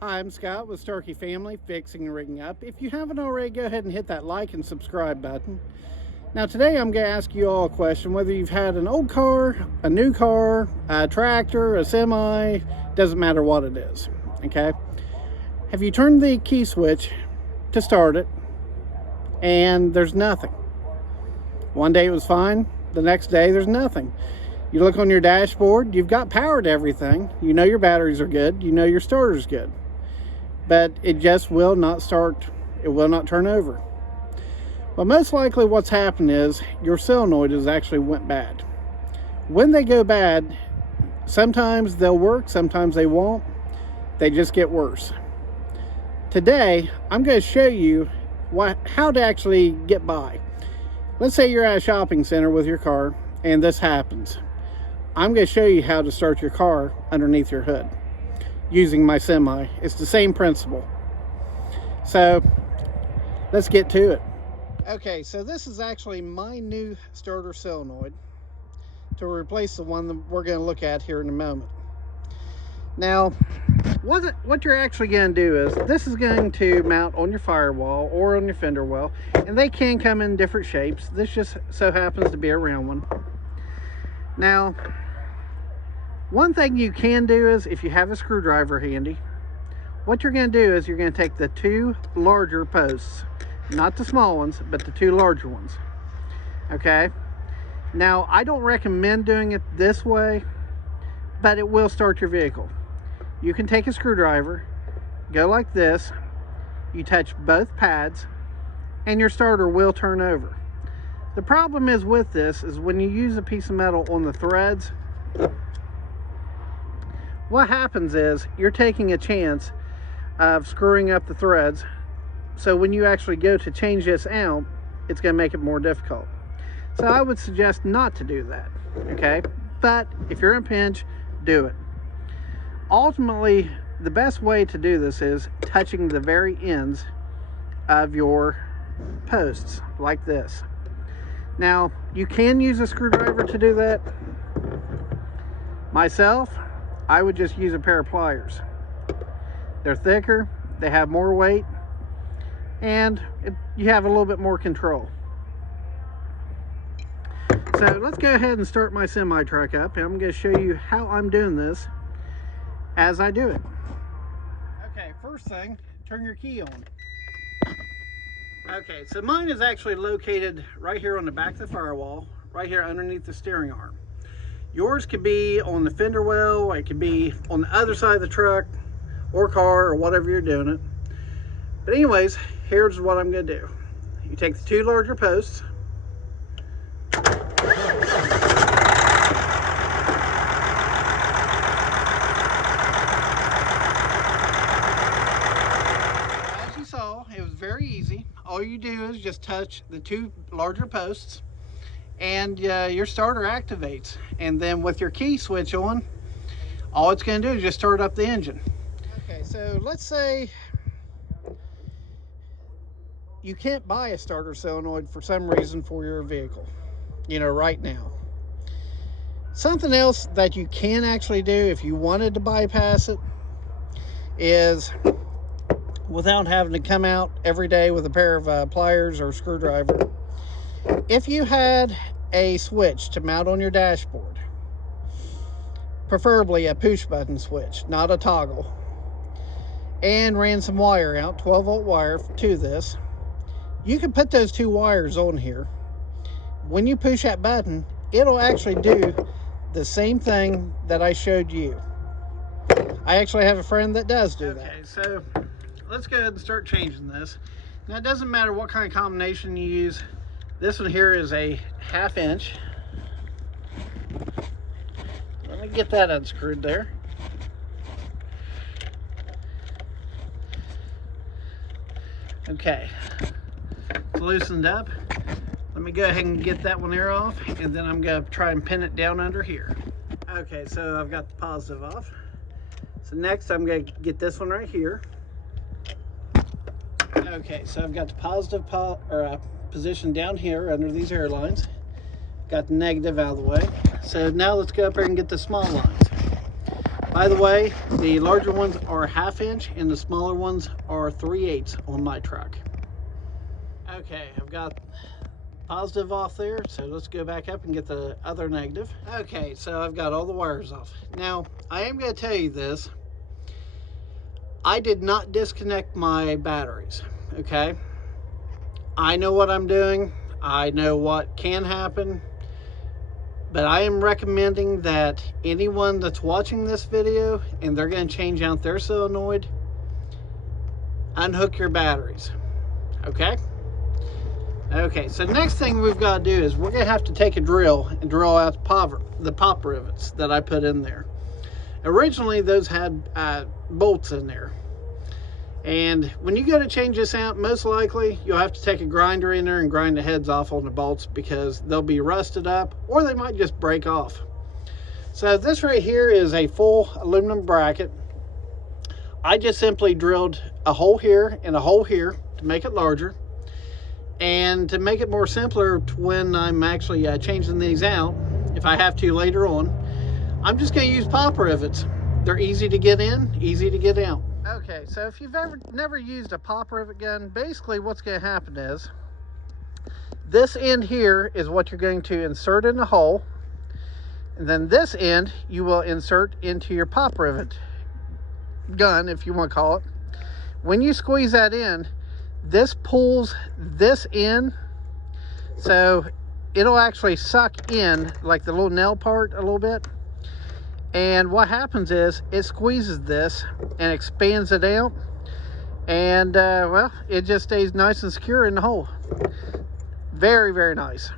Hi, I'm Scott with Starkey Family Fixing and Rigging Up. If you haven't already, go ahead and hit that like and subscribe button. Now today I'm going to ask you all a question, whether you've had an old car, a new car, a tractor, a semi, doesn't matter what it is, okay? Have you turned the key switch to start it and there's nothing? One day it was fine, the next day there's nothing. You look on your dashboard, you've got power to everything, you know your batteries are good, you know your starter's good, but it just will not start, it will not turn over. Well, most likely what's happened is your solenoid has actually went bad. When they go bad, sometimes they'll work, sometimes they won't. They just get worse. Today, I'm going to show you how to actually get by. Let's say you're at a shopping center with your car and this happens. I'm going to show you how to start your car underneath your hood using my semi. It's the same principle. So let's get to it. Okay, so this is actually my new starter solenoid to replace the one that we're going to look at here in a moment. Now, what you're actually going to do is, this is going to mount on your firewall or on your fender well, and they can come in different shapes. This just so happens to be a round one. Now, one thing you can do is, if you have a screwdriver handy, what you're going to do is you're going to take the two larger posts, not the small ones, but the two larger ones. Okay? Now, I don't recommend doing it this way, but it will start your vehicle. You can take a screwdriver, go like this, you touch both pads, and your starter will turn over. The problem is with this is when you use a piece of metal on the threads, what happens is you're taking a chance of screwing up the threads. So when you actually go to change this out, it's going to make it more difficult. So I would suggest not to do that, okay? But if you're in a pinch, do it. Ultimately, the best way to do this is touching the very ends of your posts like this. Now, you can use a screwdriver to do that. Myself, I would just use a pair of pliers. They're thicker, they have more weight, and you have a little bit more control. So let's go ahead and start my semi truck up, and I'm going to show you how I'm doing this as I do it. Okay, first thing, turn your key on. Okay, so mine is actually located right here on the back of the firewall, right here underneath the steering arm. Yours could be on the fender well, it could be on the other side of the truck or car or whatever you're doing it. But anyways, here's what I'm going to do. You take the two larger posts, as you saw, it was very easy. All you do is just touch the two larger posts and your starter activates. And then with your key switch on, all it's going to do is just start up the engine. Okay, so let's say you can't buy a starter solenoid for some reason for your vehicle, you know, right now. Something else that you can actually do if you wanted to bypass it is, without having to come out every day with a pair of pliers or screwdriver, if you had a switch to mount on your dashboard, preferably a push button switch, not a toggle, and ran some wire out, 12-volt wire to this, you can put those two wires on here. When you push that button, it'll actually do the same thing that I showed you. I actually have a friend that does do that. Okay, so let's go ahead and start changing this. Now, it doesn't matter what kind of combination you use. This one here is a 1/2 inch. Let me get that unscrewed there. Okay, it's loosened up. Let me go ahead and get that one there off, and then I'm going to try and pin it down under here. Okay, so I've got the positive off. So next I'm going to get this one right here. Okay, so I've got the positive position down here under these airlines. Got the negative out of the way. So now let's go up here and get the small lines. By the way, the larger ones are 1/2 inch and the smaller ones are 3/8 on my truck. Okay, I've got positive off there, so let's go back up and get the other negative. Okay, so I've got all the wires off. Now, I am going to tell you this. I did not disconnect my batteries, okay? I know what I'm doing. I know what can happen. But I am recommending that anyone that's watching this video and they're going to change out their solenoid, unhook your batteries, okay? Okay, so next thing we've got to do is we're going to have to take a drill and drill out the pop rivets that I put in there. Originally, those had bolts in there. And when you go to change this out, most likely you'll have to take a grinder in there and grind the heads off on the bolts because they'll be rusted up or they might just break off. So this right here is a full aluminum bracket. I just simply drilled a hole here and a hole here to make it larger. And to make it more simpler when I'm actually changing these out, if I have to later on, I'm just going to use pop rivets. They're easy to get in, easy to get out. Okay, so if you've never used a pop rivet gun, basically what's going to happen is this end here is what you're going to insert in the hole, and then this end you will insert into your pop rivet gun, if you want to call it. When you squeeze that in, this pulls this in, so it'll actually suck in like the little nail part a little bit. And what happens is it squeezes this and expands it out, and well, it just stays nice and secure in the hole. Very, very nice.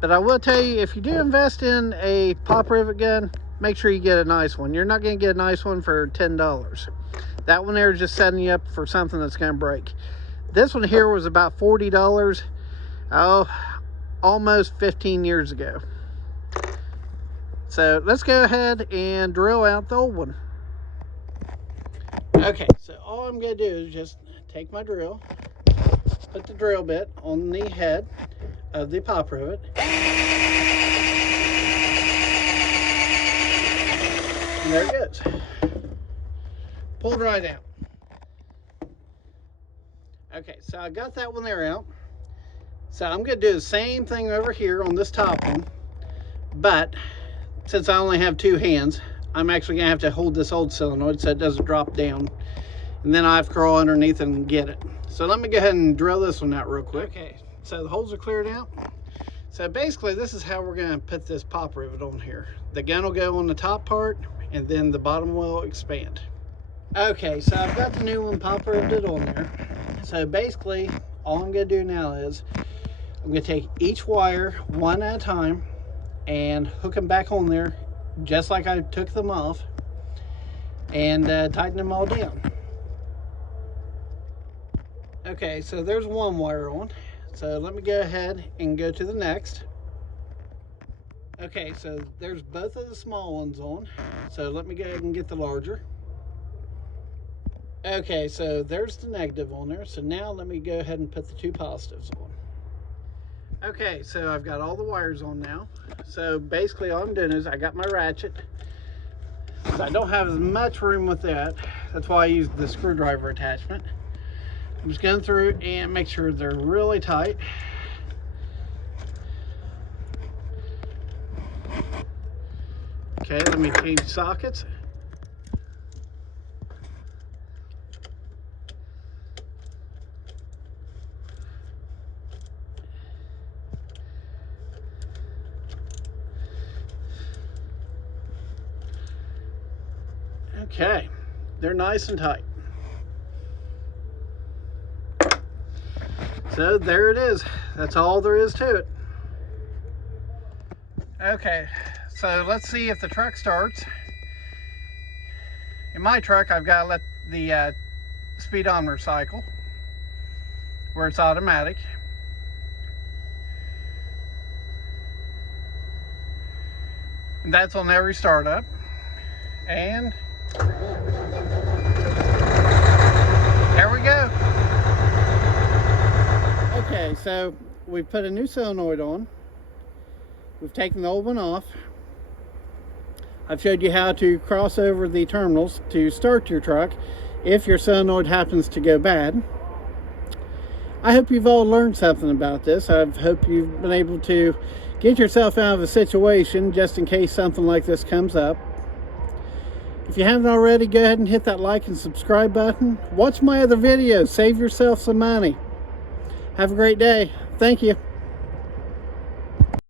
But I will tell you, if you do invest in a pop rivet gun, make sure you get a nice one. You're not going to get a nice one for $10. That one there is just setting you up for something that's going to break. This one here was about $40, almost 15 years ago. So let's go ahead and drill out the old one. Okay, so all I'm going to do is just take my drill, put the drill bit on the head of the pop rivet, and there it goes. Pulled right out. Okay, so I got that one there out. So I'm going to do the same thing over here on this top one, but since I only have two hands, I'm actually going to have to hold this old solenoid so it doesn't drop down, and then I have to crawl underneath and get it. So let me go ahead and drill this one out real quick. Okay, so the holes are cleared out. So basically this is how we're going to put this pop rivet on here. The gun will go on the top part, and then the bottom will expand. Okay, so I've got the new one pop riveted on there. So basically all I'm going to do now is I'm going to take each wire one at a time and hook them back on there just like I took them off, and tighten them all down. Okay, so there's one wire on. So let me go ahead and go to the next. Okay, so there's both of the small ones on. So let me go ahead and get the larger. Okay, so there's the negative on there. So now let me go ahead and put the two positives on. Okay, so I've got all the wires on now. So basically all I'm doing is I got my ratchet. So I don't have as much room with that. That's why I used the screwdriver attachment. I'm just going through and make sure they're really tight. Okay, let me change sockets. Okay, they're nice and tight. So there it is. That's all there is to it. Okay, so let's see if the truck starts. In my truck, I've got to let the speedometer cycle where it's automatic. And that's on every startup. And there we go. Okay, so we've put a new solenoid on. We've taken the old one off. I've showed you how to cross over the terminals to start your truck if your solenoid happens to go bad. I hope you've all learned something about this. I hope you've been able to get yourself out of a situation just in case something like this comes up. If you haven't already, go ahead and hit that like and subscribe button. Watch my other videos. Save yourself some money. Have a great day. Thank you.